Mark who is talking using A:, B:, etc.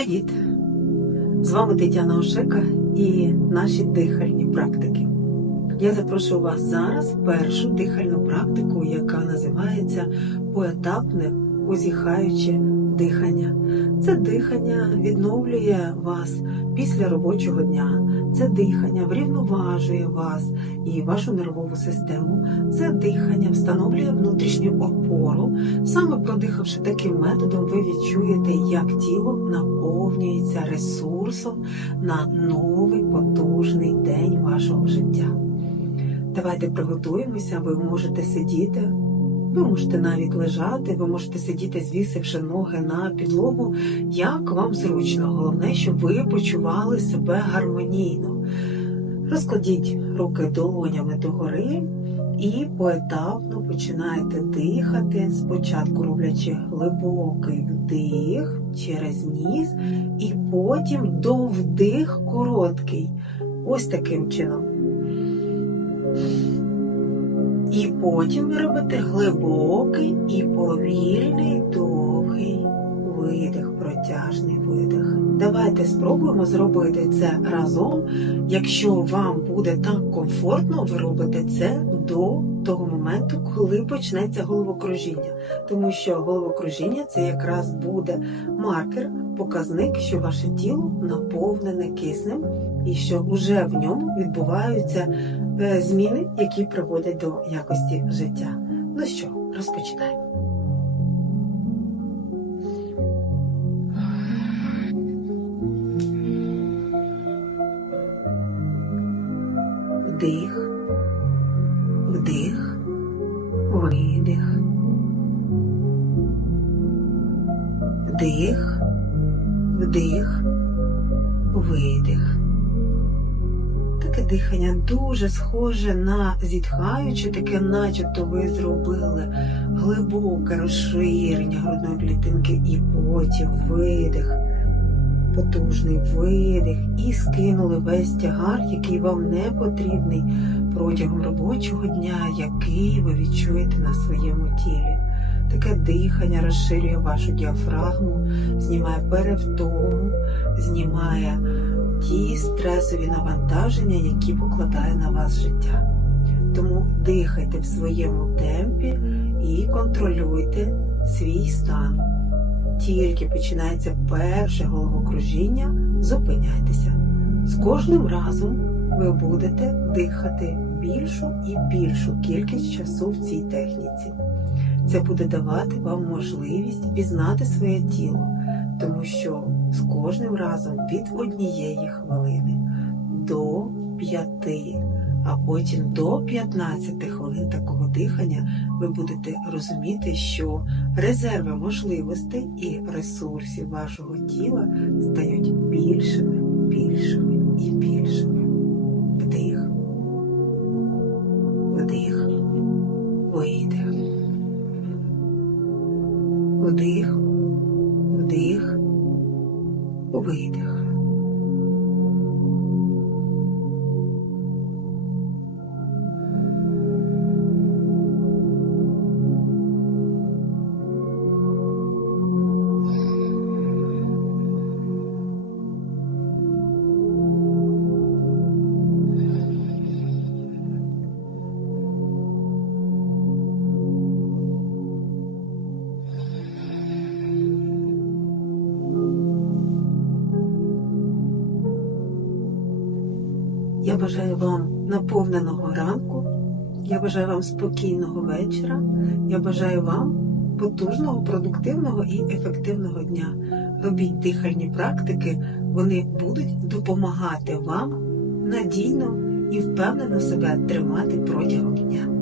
A: Привіт! З вами Тетяна Ошека і наші дихальні практики. Я запрошую вас зараз в першу дихальну практику, яка називається поетапне позіхаюче дихання. Це дихання відновлює вас після робочого дня. Це дихання врівноважує вас і вашу нервову систему. Це дихання встановлює внутрішню опору. Саме продихавши таким методом, ви відчуєте, як тіло наповнюється ресурсом на новий потужний день вашого життя. Давайте приготуємося, ви можете сидіти, ви можете навіть лежати, ви можете сидіти, звісивши ноги на підлогу, як вам зручно. Головне, щоб ви почували себе гармонійно. Розкладіть руки долонями догори і поетапно починайте дихати, спочатку роблячи глибокий вдих через ніс, і потім довдих короткий. Ось таким чином. І потім ви робите глибокий і повільний довгий видих, протяжний видих. Давайте спробуємо зробити це разом. Якщо вам буде так комфортно, ви робите це до того моменту, коли почнеться головокружіння. Тому що головокружіння це якраз буде маркер, показник, що ваше тіло наповнене киснем і що вже в ньому відбуваються е, зміни, які приводять до якості життя. Ну що, розпочинаємо. Вдих, вдих, видих, вдих, вдих, видих. Таке дихання дуже схоже на зітхаюче, таке, начебто ви зробили глибоке розширення грудної клітинки і потім видих, потужний видих, і скинули весь тягар, який вам не потрібний протягом робочого дня, який ви відчуєте на своєму тілі. Таке дихання розширює вашу діафрагму, знімає перевтому, знімає ті стресові навантаження, які покладає на вас життя. Тому дихайте в своєму темпі і контролюйте свій стан. Тільки починається перше головокружіння, зупиняйтеся. З кожним разом ви будете дихати більшу і більшу кількість часу в цій техніці. Це буде давати вам можливість пізнати своє тіло, тому що з кожним разом від однієї хвилини до п'яти, а потім до 15 хвилин такого дихання ви будете розуміти, що резерви можливостей і ресурсів вашого тіла стають більшими, більшими і більшими. Вдих, вдих, видих. Вдих, вдих, видих. Я бажаю вам наповненого ранку, я бажаю вам спокійного вечора, я бажаю вам потужного, продуктивного і ефективного дня. Робіть дихальні практики, вони будуть допомагати вам надійно і впевнено себе тримати протягом дня.